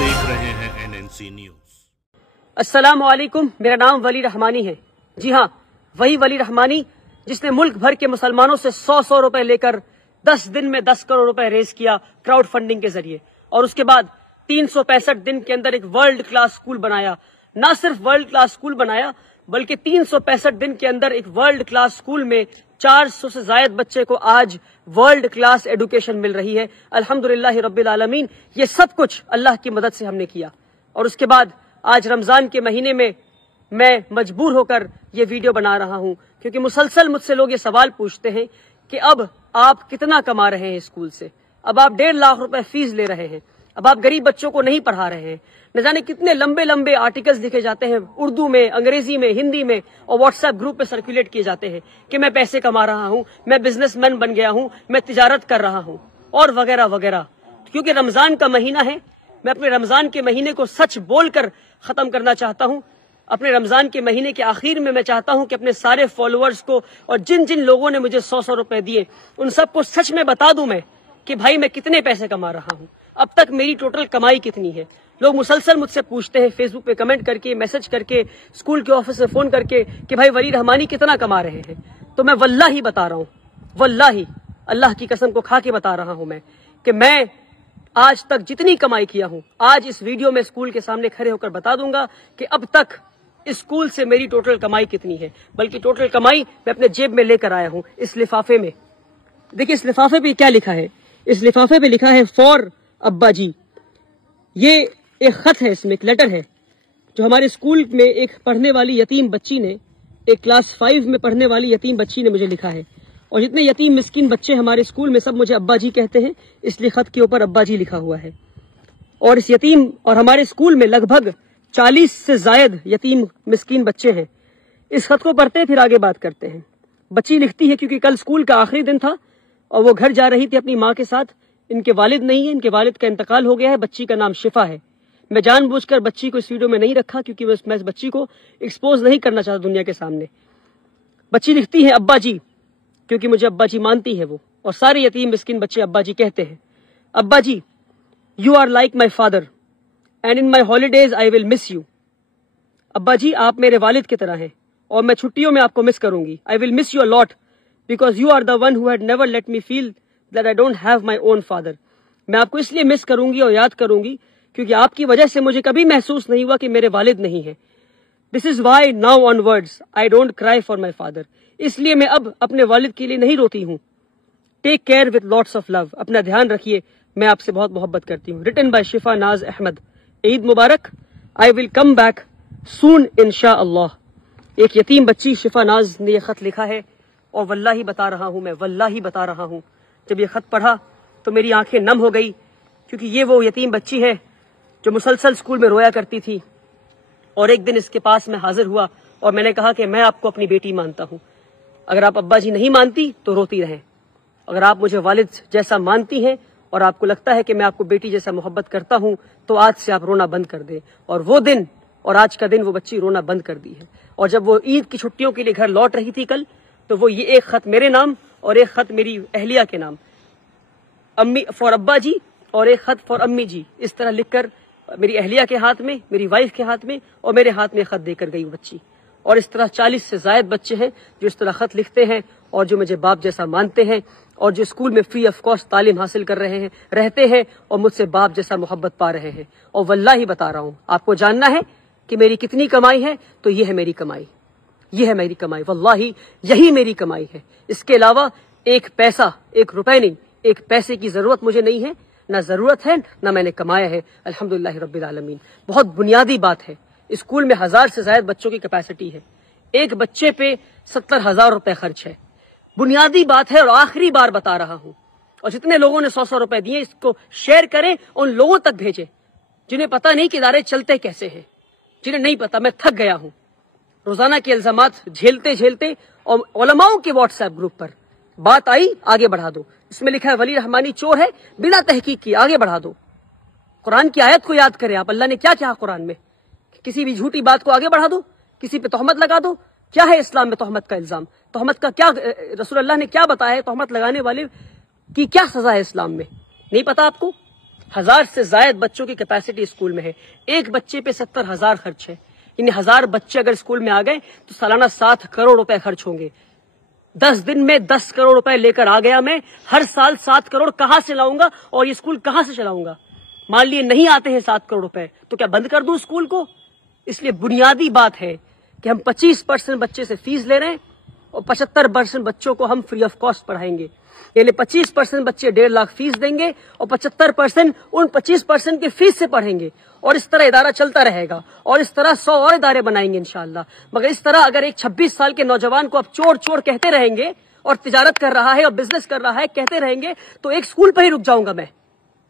देख रहे हैं NNC न्यूज। अस्सलाम वालेकुम, मेरा नाम वली रहमानी है। जी हाँ, वही वली रहमानी जिसने मुल्क भर के मुसलमानों से 100 रुपए लेकर 10 दिन में 10 करोड़ रुपए रेज किया क्राउड फंडिंग के जरिए, और उसके बाद 365 दिन के अंदर एक वर्ल्ड क्लास स्कूल बनाया। न सिर्फ वर्ल्ड क्लास स्कूल बनाया, बल्कि 365 दिन के अंदर एक वर्ल्ड क्लास स्कूल में 400 से ज्यादा बच्चे को आज वर्ल्ड क्लास एजुकेशन मिल रही है। अल्हम्दुलिल्लाह रब्बिल आलमीन। ये सब कुछ अल्लाह की मदद से हमने किया। और उसके बाद आज रमजान के महीने में मैं मजबूर होकर ये वीडियो बना रहा हूं, क्योंकि मुसलसल मुझसे लोग ये सवाल पूछते हैं कि अब आप कितना कमा रहे हैं स्कूल से, अब आप 1.5 लाख रुपए फीस ले रहे हैं, अब आप गरीब बच्चों को नहीं पढ़ा रहे हैं। न जाने कितने लंबे लंबे आर्टिकल्स लिखे जाते हैं उर्दू में, अंग्रेजी में, हिंदी में, और व्हाट्सएप ग्रुप पे सर्कुलेट किए जाते हैं कि मैं पैसे कमा रहा हूं, मैं बिजनेसमैन बन गया हूं, मैं तिजारत कर रहा हूं, और वगैरह वगैरह। क्योंकि रमजान का महीना है, मैं अपने रमजान के महीने को सच बोलकर खत्म करना चाहता हूं। अपने रमजान के महीने के आखिर में मैं चाहता हूं कि अपने सारे फॉलोअर्स को और जिन जिन लोगों ने मुझे 100 रुपए दिए उन सबको सच में बता दूं मैं कि भाई मैं कितने पैसे कमा रहा हूं, अब तक मेरी टोटल कमाई कितनी है। लोग मुसलसल मुझसे पूछते हैं फेसबुक पे कमेंट करके, मैसेज करके, स्कूल के ऑफिस में फोन करके कि भाई वली रहमानी कितना कमा रहे हैं। तो मैं वल्लाही बता रहा हूं, वल्लाही अल्लाह की कसम को खा के बता रहा हूं मैं कि मैं आज तक जितनी कमाई किया हूं, आज इस वीडियो में स्कूल के सामने खड़े होकर बता दूंगा कि अब तक इस स्कूल से मेरी टोटल कमाई कितनी है। बल्कि टोटल कमाई मैं अपने जेब में लेकर आया हूं इस लिफाफे में। देखिए इस लिफाफे पे क्या लिखा है। इस लिफाफे पे लिखा है फॉर अब्बा जी। ये एक खत है, इसमें एक लेटर है जो हमारे स्कूल में एक पढ़ने वाली यतीम बच्ची ने, एक क्लास 5 में पढ़ने वाली यतीम बच्ची ने मुझे लिखा है। और जितने यतीम मिस्किन बच्चे हमारे स्कूल में सब मुझे अब्बा जी कहते हैं, इसलिए खत के ऊपर अब्बा जी लिखा हुआ है। और इस यतीम और हमारे स्कूल में लगभग 40 से ज्यादा यतीम मिस्किन बच्चे हैं। इस खत को पढ़ते फिर आगे बात करते हैं। बच्ची लिखती है क्योंकि कल स्कूल का आखिरी दिन था और वो घर जा रही थी अपनी माँ के साथ। इनके वालिद नहीं है, इनके वालिद का इंतकाल हो गया है। बच्ची का नाम शिफा है। मैं जानबूझकर बच्ची को इस वीडियो में नहीं रखा क्योंकि मैं इस बच्ची को एक्सपोज नहीं करना चाहता दुनिया के सामने। बच्ची लिखती है अब्बा जी, क्योंकि मुझे अब्बा जी मानती है वो, और सारे यतीम मिस्किन बच्चे अब्बा जी कहते हैं। अब्बा जी, you are like my father and in my holidays I will miss you. अब्बा जी आप मेरे वालिद की तरह हैं और मैं छुट्टियों में आपको मिस करूंगी। I will miss you a lot because you are the one who had never let me feel that I don't have my own father. मैं आपको इसलिए मिस करूंगी और याद करूंगी क्योंकि आपकी वजह से मुझे कभी महसूस नहीं हुआ कि मेरे वालिद नहीं है। This is why now onwards I don't cry for my father. इसलिए मैं अब अपने वालिद के लिए नहीं रोती हूँ। Take care with lots of love. अपना ध्यान रखिए, मैं आपसे बहुत मोहब्बत करती हूँ। Written by Shifa Naz Ahmad. ईद मुबारक। I will come back soon इंशाअल्लाह। एक यतीम बच्ची शिफा नाज ने यह खत लिखा है और वल्लाही बता रहा हूं, मैं वल्लाही बता रहा हूं, जब ये खत पढ़ा तो मेरी आंखें नम हो गई, क्योंकि ये वो यतीम बच्ची है जो मुसलसल स्कूल में रोया करती थी। और एक दिन इसके पास मैं हाजिर हुआ और मैंने कहा कि मैं आपको अपनी बेटी मानता हूं। अगर आप अब्बा जी नहीं मानती तो रोती रहें। अगर आप मुझे वालिद जैसा मानती हैं और आपको लगता है कि मैं आपको बेटी जैसा मोहब्बत करता हूं तो आज से आप रोना बंद कर दें। और वो दिन और आज का दिन वो बच्ची रोना बंद कर दी है। और जब वो ईद की छुट्टियों के लिए घर लौट रही थी कल, तो वो ये एक खत मेरे नाम और एक खत मेरी अहलिया के नाम, अम्मी फॉर अब्बा जी और एक खत फॉर अम्मी जी, इस तरह लिखकर मेरी अहलिया के हाथ में, मेरी वाइफ के हाथ में और मेरे हाथ में खत देकर गई वो बच्ची। और इस तरह 40 से ज्यादा बच्चे हैं जो इस तरह खत लिखते हैं और जो मुझे बाप जैसा मानते हैं और जो स्कूल में फ्री ऑफ कॉस्ट तालीम हासिल कर रहे हैं, रहते हैं और मुझसे बाप जैसा मोहब्बत पा रहे हैं। और वल्लाही बता रहा हूं, आपको जानना है कि मेरी कितनी कमाई है, तो ये है मेरी कमाई, ये है मेरी कमाई, वल्लाही यही मेरी कमाई है। इसके अलावा एक पैसा, एक रुपए नहीं, एक पैसे की जरूरत मुझे नहीं है, ना जरूरत है ना मैंने कमाया है। अल्हम्दुलिल्लाह रब्बिल आलमीन। बहुत बुनियादी बात है। स्कूल में 1000 से ज्यादा बच्चों की कैपेसिटी है। एक बच्चे पे 70,000 रुपए खर्च है। बुनियादी बात है और आखिरी बार बता रहा हूं। और जितने लोगों ने 100 रुपए दिए, इसको शेयर करें, उन लोगों तक भेजें जिन्हें पता नहीं कि इदारे चलते कैसे हैं, जिन्हें नहीं पता। मैं थक गया हूं रोजाना के इल्जामात झेलते झेलते। और उलमाओं के व्हाट्सएप ग्रुप पर बात आई, आगे बढ़ा दो। इसमें लिखा है वली रहमानी चोर है, बिना तहकीक की आगे बढ़ा दो। कुरान की आयत को याद करें आप, अल्लाह ने क्या कहा कुरान में। किसी भी झूठी बात को आगे बढ़ा दो, किसी पे तोहमत लगा दो। क्या है इस्लाम में तोहमत का इल्जाम? तोहमत का क्या रसूल अल्लाह ने क्या बताया है? तोहमत लगाने वाले की क्या सजा है इस्लाम में? नहीं पता आपको? 1000 سے زائد بچوں کی کیپیسٹی اسکول میں ہے. ایک بچے پہ 70,000 خرچ ہے. یعنی 1000 بچے اگر اسکول میں آ گئے تو سالانہ 7 کروڑ روپے خرچ ہوں گے. 10 دن میں 10 کروڑ روپے لے کر آ گیا میں. ہر سال 7 کروڑ کہاں سے لاؤں گا اور یہ اسکول کہاں سے چلاؤں گا؟ مان لیے نہیں آتے ہیں 7 کروڑ روپے تو کیا بند کر دوں اسکول کو؟ اس لیے بنیادی بات ہے کہ ہم 25% بچے سے فیس لے رہے ہیں اور 75% بچوں کو ہم فری آف کاسٹ پڑھائیں گے. یعنی 25% بچے 1.5 لاکھ فیس دیں گے اور 75% ان 25% کی فیس سے پڑھیں گے. اور اس طرح ادارہ چلتا رہے گا اور اس طرح 100 اور ادارے بنائیں گے انشاءاللہ. مگر اس طرح اگر ایک 26 سال کے نوجوان کو اب چور چور کہتے رہیں گے اور تجارت کر رہا ہے اور بزنس کر رہا ہے کہتے رہیں گے تو ایک اسکول پہ ہی رک جاؤں گا میں.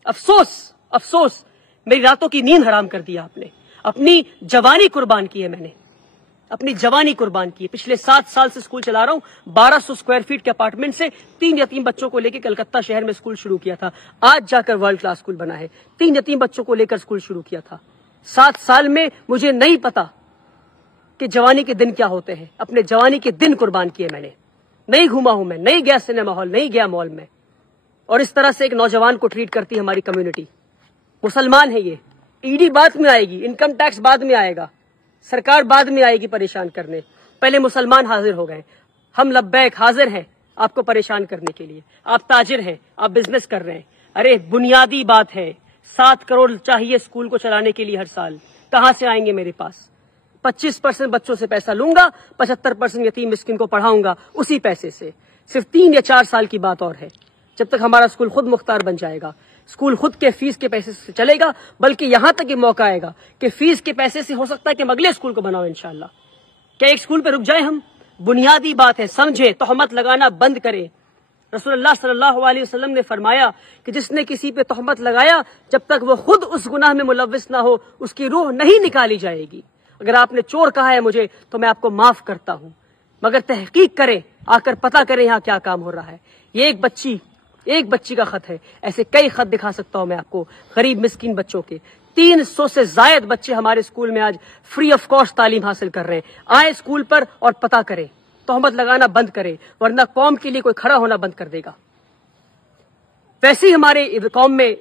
افسوس میری راتوں کی نیند حرام کر دیا آپ نے. اپنی جوانی قربان کی ہے میں نے, اپنی جوانی قربان کی ہے. پچھلے 7 سال سے اسکول چلا رہا ہوں. 1200 اسکوائر فیٹ کے اپارٹمنٹ سے 3 یتیم بچوں کو لے کے کلکتہ شہر میں اسکول شروع کیا تھا. آج جا کر ورلڈ کلاس اسکول بنا ہے. 3 یتیم بچوں کو لے کر اسکول شروع کیا تھا. 7 سال میں مجھے نہیں پتا کہ جوانی کے دن کیا ہوتے ہیں. اپنے جوانی کے دن قربان کیے میں نے. نہیں گھوما ہوں میں, نہیں گیا سنیما ہال, نہیں گیا مال میں. اور اس طرح سے ایک نوجوان کو ٹریٹ کرتی ہے ہماری کمیونٹی. مسلمان ہے یہ. ای ڈی بعد میں آئے گی, انکم ٹیکس بعد میں آئے گا, سرکار بعد میں آئے گی پریشان کرنے. پہلے مسلمان حاضر ہو گئے. ہم لبیک حاضر ہیں آپ کو پریشان کرنے کے لیے. آپ تاجر ہیں, آپ بزنس کر رہے ہیں. ارے بنیادی بات ہے 7 کروڑ چاہیے اسکول کو چلانے کے لیے ہر سال. کہاں سے آئیں گے میرے پاس؟ 25% بچوں سے پیسہ لوں گا, 75% یتیم مسکین کو پڑھاؤں گا اسی پیسے سے. صرف 3 یا 4 سال کی بات اور ہے جب تک ہمارا اسکول خود مختار بن جائے گا. اسکول خود کے فیس کے پیسے سے چلے گا, بلکہ یہاں تک یہ موقع آئے گا کہ فیس کے پیسے سے ہو سکتا ہے کہ ہم اگلے اسکول کو بناؤ انشاءاللہ. کیا ایک اسکول پہ رک جائیں ہم؟ بنیادی بات ہے سمجھے, تہمت لگانا بند کرے. رسول اللہ صلی اللہ علیہ وسلم نے فرمایا کہ جس نے کسی پہ تہمت لگایا جب تک وہ خود اس گناہ میں ملوث نہ ہو اس کی روح نہیں نکالی جائے گی. اگر آپ نے چور کہا ہے مجھے تو میں آپ کو معاف کرتا ہوں, مگر تحقیق کریں, آ کر پتہ کریں یہاں کیا کام ہو رہا ہے. یہ ایک بچی کا خط ہے. ایسے کئی خط دکھا سکتا ہوں میں آپ کو غریب مسکین بچوں کے. 300 سے زائد بچے ہمارے اسکول میں آج فری آف کاسٹ تعلیم حاصل کر رہے ہیں. آئے اسکول پر اور پتہ کریں, تہمت لگانا بند کریں, ورنہ قوم کے لیے کوئی کھڑا ہونا بند کر دے گا. ویسے ہی ہمارے قوم میں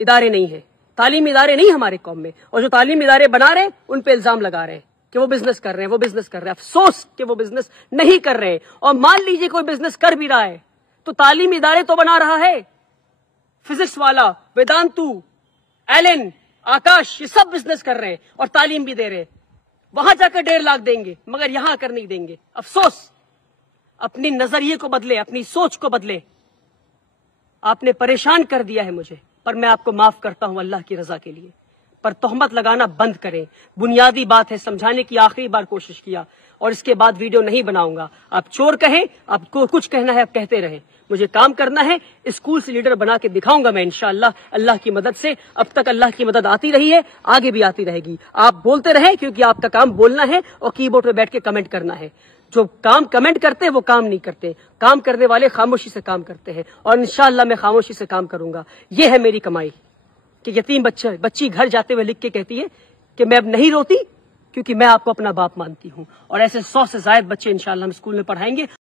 ادارے نہیں ہیں, تعلیمی ادارے نہیں ہمارے قوم میں, اور جو تعلیمی ادارے بنا رہے ہیں ان پہ الزام لگا رہے ہیں کہ وہ بزنس کر رہے ہیں, افسوس کہ وہ بزنس نہیں کر رہے ہیں. اور مان لیجئے کوئی بزنس کر بھی رہا ہے تو تعلیمی ادارے تو بنا رہا ہے. فزکس والا, ویدانتو, ایلن, آکاش, یہ سب بزنس کر رہے ہیں اور تعلیم بھی دے رہے ہیں. وہاں جا کر 1.5 لاکھ دیں گے مگر یہاں کر نہیں دیں گے. افسوس. اپنی نظریے کو بدلے, اپنی سوچ کو بدلے. آپ نے پریشان کر دیا ہے مجھے, پر میں آپ کو معاف کرتا ہوں اللہ کی رضا کے لیے. پر تہمت لگانا بند کریں. بنیادی بات ہے, سمجھانے کی آخری بار کوشش کیا اور اس کے بعد ویڈیو نہیں بناؤں گا. آپ چور کہیں, آپ کو کچھ کہنا ہے آپ کہتے رہیں, مجھے کام کرنا ہے. اسکول سے لیڈر بنا کے دکھاؤں گا میں انشاءاللہ اللہ کی مدد سے. اب تک اللہ کی مدد آتی رہی ہے, آگے بھی آتی رہے گی. آپ بولتے رہیں کیونکہ آپ کا کام بولنا ہے اور کی بورڈ پہ بیٹھ کے کمنٹ کرنا ہے. جو کام کمنٹ کرتے ہیں وہ کام نہیں کرتے. کام کرنے والے خاموشی سے کام کرتے ہیں اور انشاءاللہ میں خاموشی سے کام کروں گا. یہ ہے میری کمائی کہ یتیم بچی گھر جاتے ہوئے لکھ کے کہتی ہے کہ میں اب نہیں روتی کیونکہ میں آپ کو اپنا باپ مانتی ہوں. اور ایسے 100 سے زائد بچے انشاءاللہ ہم اسکول میں پڑھائیں گے.